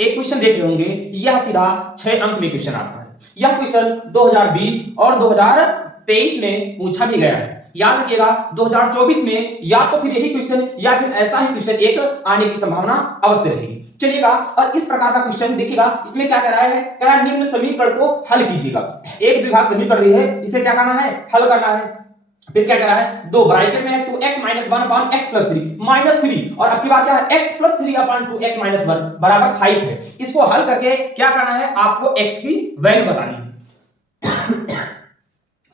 एक क्वेश्चन देख रहे होंगे, यह सीधा 6 अंक में क्वेश्चन आता है। यह क्वेश्चन 2020 और 2023 में पूछा भी गया है। याद रखिएगा 2024 में या तो फिर यही क्वेश्चन या फिर ऐसा ही क्वेश्चन एक आने की संभावना अवश्य रहेगी। चलिएगा, और इस प्रकार का क्वेश्चन देखिएगा, इसमें क्या कह रहा है, कह रहा है निम्न समीकरण को हल कीजिएगा। एक द्विघात समीकरण दी है, इसे क्या करना है, हल करना है। फिर क्या कह रहा है, दो ब्रैकेट में है 2x - 1 अपान x + 3 -3, और अब की बात क्या है, x + 3 अपान 2x - 1 बराबर 5 है। इसको हल करके क्या करना है, आपको x की वैल्यू बतानी है।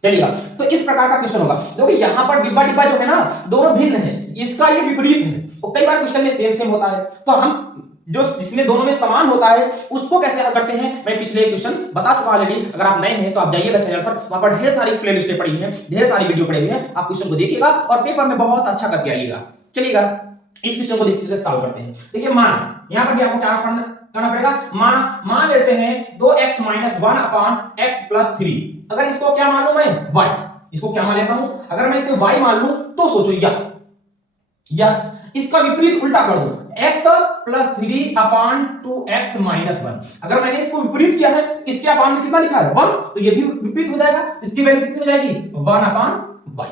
चलिएगा, तो इस प्रकार का क्वेश्चन होगा। देखो यहां पर डिब्बा डिब्बा जो है ना, दोनों भिन्न है, इसका ये विपरीत है, और कई बार क्वेश्चन में सेम सेम होता है। तो हम जो जिसमें दोनों में समान होता है उसको कैसे हल करते हैं, मैं पिछले क्वेश्चन बता चुका ऑलरेडी। अगर आप नए हैं तो आप जाइएगा चैनल पर, वहां पर ढेर सारी प्लेलिस्टें पड़ी हैं, ढेर सारी वीडियो पड़ी हुई हैं, आप क्वेश्चन को देखिएगा और पेपर में बहुत अच्छा करके आइएगा। चलिएगा, इस क्वेश्चन को देखिएगा, सॉल्व करते हैं। देखिए माना, यहां पर भी आपको क्या करना पड़ेगा, मान लेते हैं 2x - 1 अपान x + 3। अगर इसको क्या मान लूं मैं, y, इसको क्या मान लेता हूं, अगर मैं इसे y मान लूं तो सोचो या इसका विपरीत उल्टा कर दो, x + 3 अपान 2x - 1। अगर मैंने इसको विपरीत किया है तो इसके अपान में कितना लिखा है 1, तो ये भी विपरीत हो जाएगा, इसकी वैल्यू कितनी हो जाएगी 1 अपान y।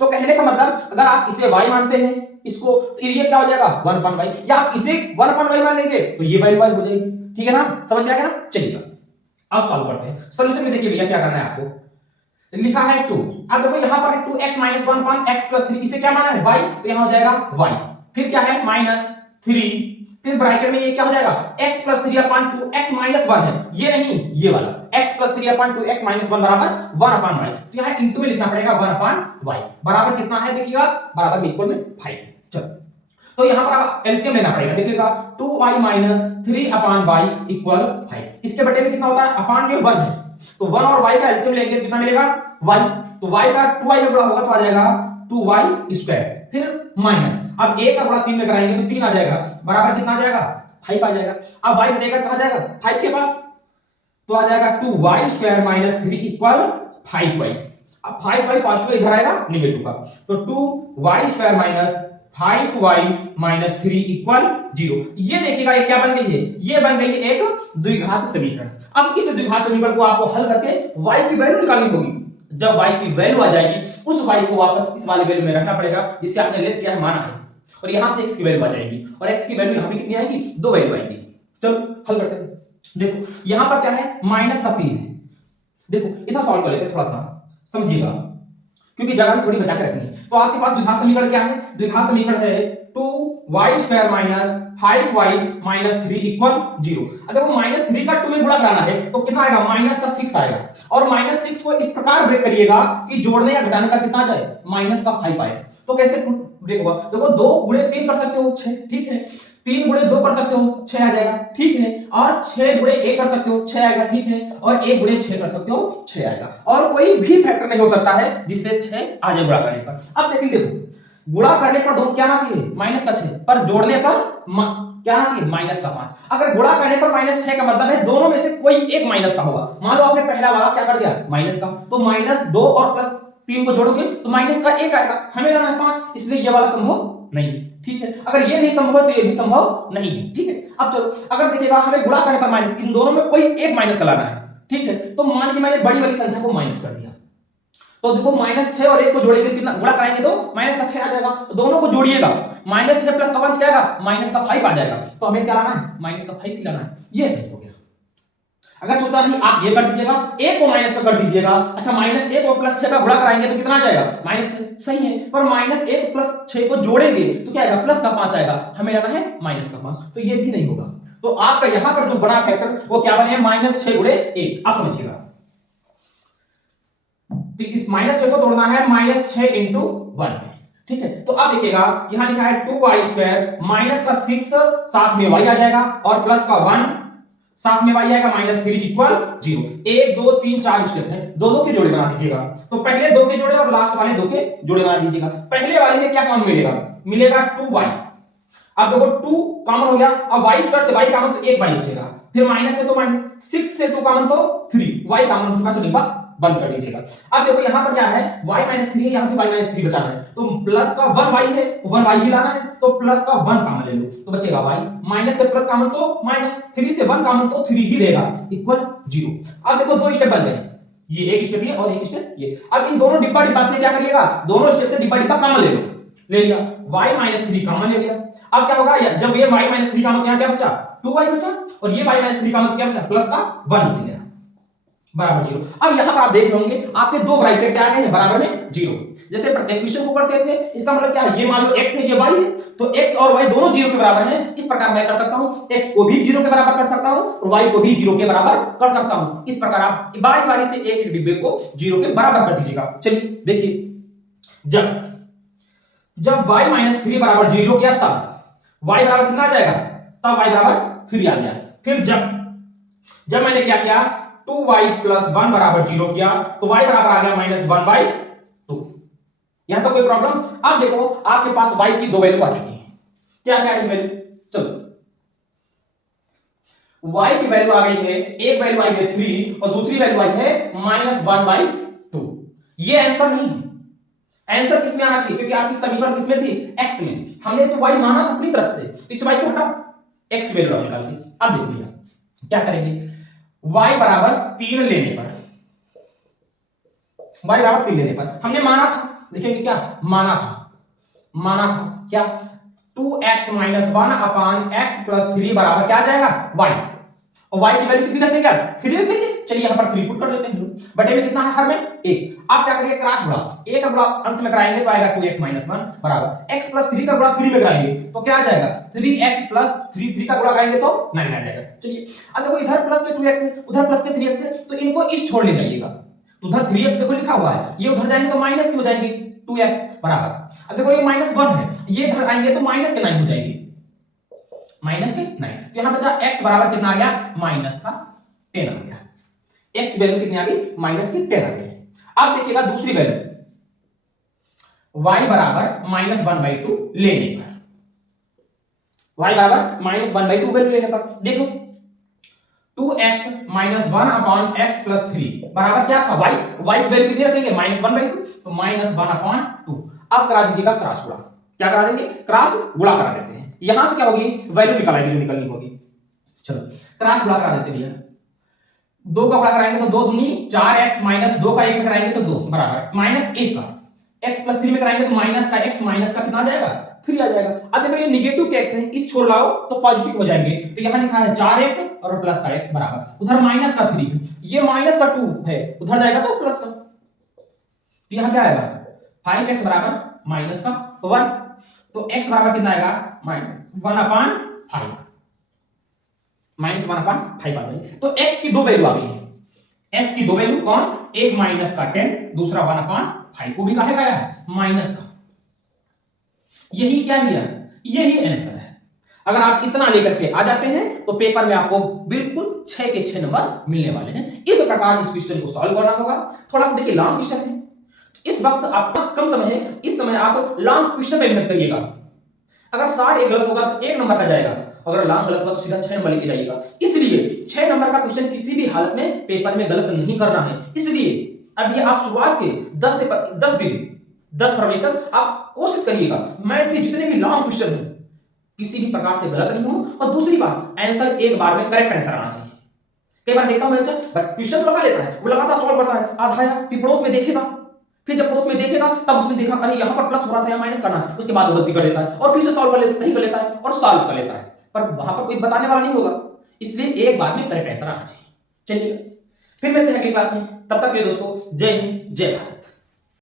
तो कहने का मतलब अगर आप इसे y मानते हैं इसको, तो ये क्या हो जाएगा 1 अपान y, या आप इसे 1 अपान y मान लेंगे तो ये वैल्यू y हो जाएगी। ठीक है ना, समझ में आ गया ना। चलिए अब सॉल्व करते हैं। सॉल्यूशन में देखिए भैया क्या करना है, आपको लिखा है 2। अब देखो यहां पर 2x - 1 अपान x + 3, इसे क्या माना है y, तो यहां हो जाएगा y। फिर क्या है -3, फिर ब्रैकेट में ये क्या हो जाएगा x + 3 अपान 2x - 1 है, ये नहीं ये वाला x + 3 अपान 2x - 1 बराबर 1 अपान y। तो यहां इनटू में लिखना पड़ेगा 1 अपान y बराबर कितना है, देखिएगा बराबर बिल्कुल में 5। चलो, तो यहां पर आप एलसीएम लेना पड़ेगा, देखिएगा 2y - 3 अपान y = 5। इसके बटे में कितना होता है, अपान में 1 है, तो 1 और y का एलसीएम लेंगे कितना मिलेगा y, तो y का 2y में गुणा होगा तो आ जाएगा 2y², फिर माइनस, अब a का गुणा 3 में कराएंगे तो 3 आ जाएगा, बराबर कितना आ जाएगा 5 आ जाएगा। अब y हटेगा कहां जाएगा 5 के पास, तो आ जाएगा 2y² - 3 = 5y। अब 5y पॉजिटिव इधर आएगा नेगेटिव का, तो 2y² - 5y - 3 = 0। ये देखिएगा ये क्या बन गई है, ये बन गई है एक द्विघात समीकरण। अब इस द्विघात समीकरण को आपको हल करके y की वैल्यू निकालनी होगी। जब y की वैल्यू आ जाएगी, उस y को वापस इस वाले वैल्यू में रखना पड़ेगा जिसे आपने लेट किया है, माना है, और यहां से x की वैल्यू आ जाएगी, और x की वैल्यू यहां पे कितनी आएगी, 2 वैल्यू आएगी। चलो हल करते हैं। देखो यहां पर क्या है, -3 है। देखो इधर सॉल्व कर लेते हैं, थोड़ा सा समझिएगा क्योंकि जगह भी थोड़ी बचा के रखनी है। तो आपके पास द्विघात समीकरण क्या है, द्विघात समीकरण है 2y² - 5y - 3 = 0। अब देखो -3 का 2 में गुणा कराना है तो कितना आएगा, -6 आएगा, और -6 को इस प्रकार ब्रेक करिएगा कि जोड़ने या घटाने का कितना आ जाए, -5 आए। तो कैसे देखो 2 × 3 कर सकते हो 6, ठीक है, 3 × 2 कर सकते हो 6 आ जाएगा, ठीक है, और 6 × 1 कर सकते हो 6 आएगा, ठीक है, और 1 × 6 कर सकते हो 6 आएगा, और कोई भी फैक्टर नहीं हो सकता है जिससे 6 आ जाए गुणा करने पर। अब लेकिन देखो गुणा करने पर 2 क्या आना चाहिए, -6, पर जोड़ने पर क्या आना चाहिए, -5। अगर गुणा करने पर -6 का मतलब है दोनों में से कोई एक माइनस का होगा। मान लो आपने पहला वाला क्या कर दिया, माइनस का, तो -2 और +3 को जोड़ोगे तो माइनस का 1 आएगा, हमें लाना है 5, इसलिए ये वाला संभव नहीं है। ठीक है, अगर ये नहीं संभव है तो ये भी संभव नहीं है। ठीक है, अब चलो अगर देखिएगा हमें गुणा करने पर माइनस, इन दोनों में कोई एक माइनस का लाना है। ठीक है, तो मान लीजिए मैंने बड़ी वाली संख्या को माइनस कर दिया, तो देखो -6 और 1 को जोड़ेंगे कितना, गुणा कराएंगे तो -6 आ जाएगा, तो दोनों को जोड़िएगा, -6 + 1 क्या आएगा, -5 आ जाएगा। तो हमें क्या लाना है, -5 लाना है, ये सही हो गया। अगर सोचा नहीं आप ये कर दीजिएगा, 1 को माइनस का कर दीजिएगा, अच्छा -1 और +6 का गुणा कराएंगे तो कितना आ जाएगा, -6, सही है, पर -1 + 6 को जोड़ेंगे तो क्या आएगा, +5 आएगा, हमें लाना है -5, तो ये भी नहीं होगा। तो आपका यहां पर जो बड़ा फैक्टर वो क्या बने, -6 × 1, आप समझिएगा। तो इस -6 को तोड़ना है -6 × 1 में। ठीक है, तो अब देखिएगा यहां लिखा है 2y² -6 साथ में y आ जाएगा, और +1 साथ में y आएगा, -3 = 0। 1 2 3 4 स्टेप है, दोनों के जोड़े बना दीजिएगा। तो पहले 2 के जोड़े और लास्ट वाले 2 के जोड़े बना दीजिएगा। पहले वाले में क्या कॉमन मिलेगा 2y। अब देखो 2 कॉमन हो गया, अब y² से y कॉमन तो 1 y बचेगा, फिर माइनस है तो -6 से 2 कॉमन तो 3, y कॉमन हो चुका है तो डिब्बा बंद कर दीजिएगा। अब देखो यहां पर क्या है, y - 3 है, यहां भी y - 3 बचाना है, तो प्लस का 1y है, 1y ही लाना है, तो प्लस का 1 कॉमन ले लो तो बचेगा y, माइनस से प्लस कॉमन तो माइनस, 3 से 1 कॉमन तो 3 ही रहेगा, इक्वल 0। अब देखो दो स्टेप बन गए, ये एक स्टेप ये और एक स्टेप ये। अब इन दोनों डिब्बा डिब्बा से क्या करिएगा, दोनों स्टेप से डिब्बा डिब्बा कॉमन ले लो, ले लिया, y माइनस 3 कॉमन ले लिया। अब क्या होगा, जब ये y माइनस 3 कॉमन, यहाँ क्या बचा 2y बचा, और ये y माइनस 3 कॉमन क्या बचा, प्लस का 1 बच गया, बराबर 0। अब यहां पर आप देख होंगे आपके दो ब्रैकेट क्या आ गए हैं, बराबर में 0। जैसे प्रत्येक क्वेश्चन को करते थे, इसका मतलब क्या है, ये मान लो x है ये y है, तो x और y दोनों 0 के बराबर हैं। इस प्रकार मैं कर सकता हूं, x को भी 0 के बराबर कर सकता हूं और y को भी 0 के बराबर कर सकता हूं। इस प्रकार आप बारी बारी से एक डिब्बे को 0 के बराबर कर दीजिएगा। चलिए देखिए, जब y माइनस 3 बराबर 0 किया तब y बराबर कितना आ जाएगा, तब y बराबर 3 आ गया। फिर जब मैंने क्या किया, 2y प्लस 1 बराबर 0 किया तो y बराबर आ गया माइनस 1/2। यहां तो कोई प्रॉब्लम। अब देखो आपके पास y की दो वैल्यू आ चुकी है, क्या क्या है वैल्यू, चलो y की वैल्यू आ गई है, एक वैल्यू आई है 3 और दूसरी वैल्यू आई है माइनस 1/2। ये आंसर नहीं है, आंसर किसमें आना चाहिए, क्योंकि आपकी समीकरण किसमें थी, x में। हमने तो y माना था अपनी तरफ से, इस y को हटाओ, x की वैल्यू निकाल के। अब देखो भैया क्या करेंगे, y बराबर 3 लेने पर, y बराबर 3 लेने पर हमने माना था, लिखेंगे क्या, माना था क्या, 2x माइनस 1 अपान x प्लस 3 बराबर क्या आ जाएगा, y। और y की वैल्यू कितनी रखेंगे, क्या 3 रख देंगे। चलिए यहां पर 3 पुट कर देते हैं, बटे में कितना है, हर में 1। आप क्या करिए, क्रॉस गुणा, एक का गुणा अंश में कराएंगे तो आएगा 2x माइनस 1 बराबर x प्लस 3 का गुणा 3 में कराएंगे तो क्या आ जाएगा, 3x प्लस 3 का गुणा कराएंगे तो 9 आ जाएगा। चलिए अब देखो, इधर प्लस के 2x है, उधर प्लस के 3x है, तो इनको इस छोड़ ले जाइएगा, तो उधर 3x देखो लिखा हुआ है, ये उधर जाएंगे तो माइनस के हो जाएंगे 2x बराबर। अब देखो ये माइनस 1 है, ये इधर आएंगे तो माइनस के 9 हो जाएंगे, माइनस के 9। तो यहां बचा x बराबर कितना आ गया, माइनस का 10 आ गया, x वैल्यू कितनी आ गई, माइनस की 10 आ गई। अब देखिएगा दूसरी वैल्यू, y बराबर माइनस 1/2 लेने पर, y बराबर माइनस 1/2 वैल्यू लेने पर देखो 2x minus 1 upon x plus 3 बराबर क्या था, y की वैल्यू कितनी रखेंगे, माइनस 1/2, तो माइनस 1/2। अब करा दीजिएगा क्रॉस गुणा, क्या करा देंगे, क्रॉस गुणा करा देते हैं। यहां से क्या होगी, वैल्यू निकल आएगी जो निकलनी होगी। चलो क्रॉस गुणा करा देते भैया, 2 का गुणा कराएंगे तो 2 दूनी 4x माइनस 2 का 1 में कराएंगे तो 2 बराबर माइनस 1 का, x प्लस 3 में कराएंगे तो माइनस का x माइनस का कितना आ जाएगा, 3 आ जाएगा। अब देखो ये नेगेटिव के x है, इस छोड़ लाओ तो पॉजिटिव हो जाएंगे, तो यहां लिखा है 4x और प्लस का x बराबर, उधर माइनस का 3 ये माइनस का 2 है, उधर जाएगा तो प्लस का, तो यहां क्या आएगा 5x बराबर माइनस का 1, तो x बराबर कितना आएगा, माइनस 1/5, माइनस 1/5 आ गई। तो x की दो वैल्यू आ गई है, x की दो वैल्यू कौन, एक माइनस का 10, दूसरा 1/5 को भी कहा गया है माइनस का। यही क्या लिया, यही आंसर है। अगर आप इतना लेकर के आ जाते हैं तो पेपर में आपको बिल्कुल 6 के 6 नंबर मिलने वाले हैं। इस प्रकार इस क्वेश्चन को सॉल्व करना होगा। थोड़ा सा देखिए लॉन्ग क्वेश्चन है, इस वक्त आपके पास कम समय है, इस समय आप लॉन्ग क्वेश्चन पे मेहनत करिएगा। अगर शॉर्ट एक गलत होगा तो 1 नंबर का जाएगा, अगर लॉन्ग गलत होगा तो सीधा 6 नंबर लेके जाइएगा। इसलिए 6 नंबर का क्वेश्चन किसी भी हालत में पेपर में गलत नहीं करना है। इसलिए अब ये आप शुरुआत के 10 दिन 10 फरवरी तक आप कोशिश करिएगा मैथ में जितने भी लॉन्ग क्वेश्चन हो किसी भी प्रकार से गलत नहीं हो, और दूसरी बात आंसर एक बार में करेक्ट आंसर आना चाहिए। कई बार देखता हूं मैं, अच्छा क्वेश्चन लगा लेता है, वो लगातार सॉल्व करता है, आधा या फिर पड़ोस में देखेगा, फिर जब पड़ोस में देखेगा तब उसने देखा अरे यहां पर प्लस हो रहा था या माइनस करना, उसके बाद वो गलती कर लेता है और फिर से सॉल्व कर लेता, सही कर लेता है और सॉल्व कर लेता है, पर वहां पर कोई बताने वाला नहीं होगा। इसलिए एक बार में करेक्ट आंसर आना चाहिए। चलिए फिर मिलते हैं अगली क्लास में, तब तक के लिए दोस्तों जय हिंद जय भारत।